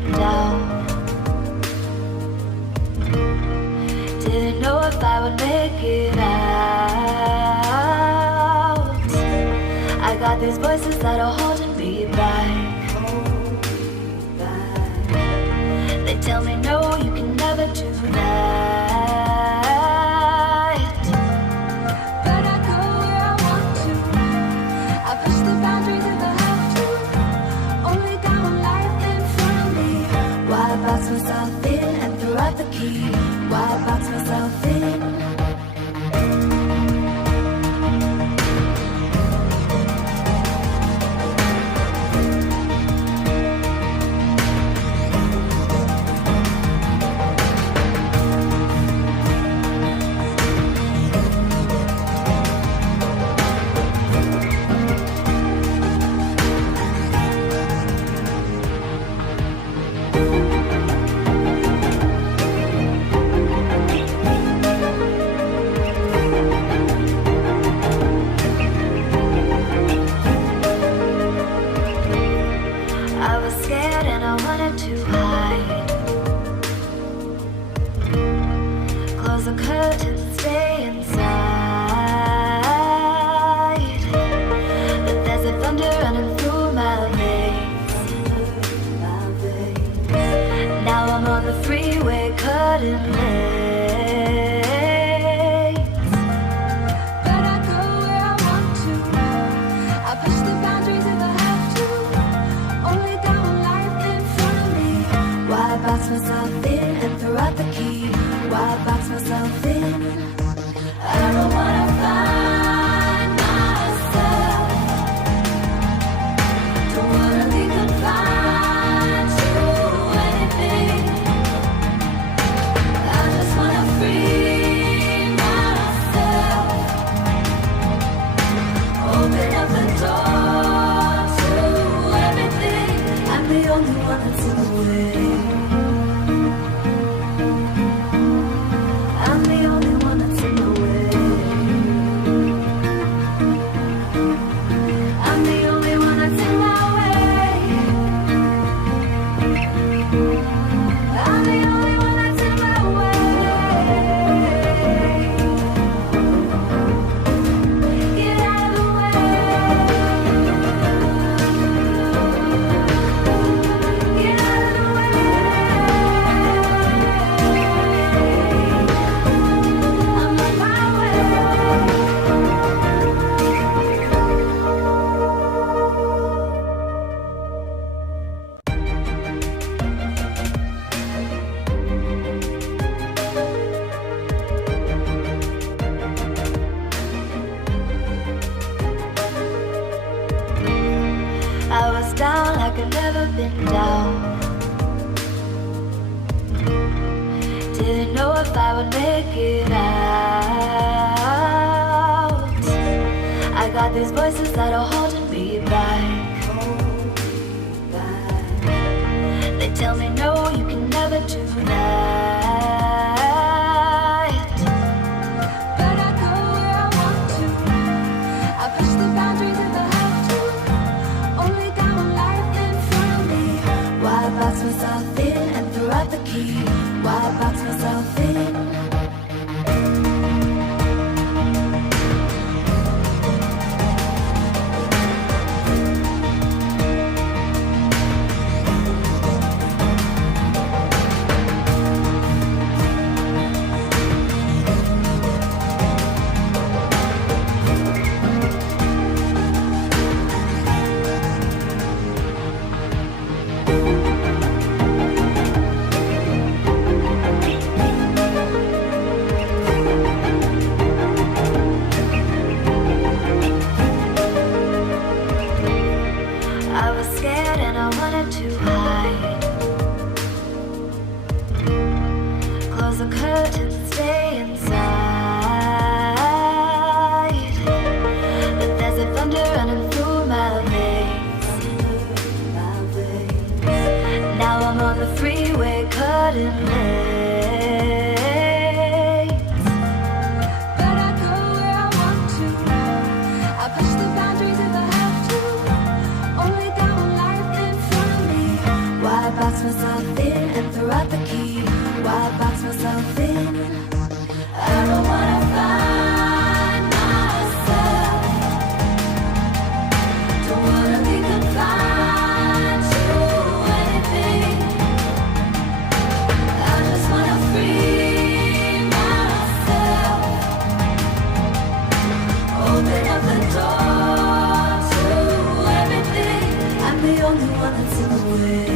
been down. Didn't know if I would make it out. I got these voices that are holding me back. They tell me no, you can never do that. But I go where I want to. I push the boundaries if I have to. Only got one life in front of me. Why box myself in and throw out the key? Why box myself in? box myself in and throw out the key? Why box myself in? I don't wanna find myself. Don't wanna be confined to anything. I just wanna free myself. Open up the door to everything. I'm the only one that's in the way.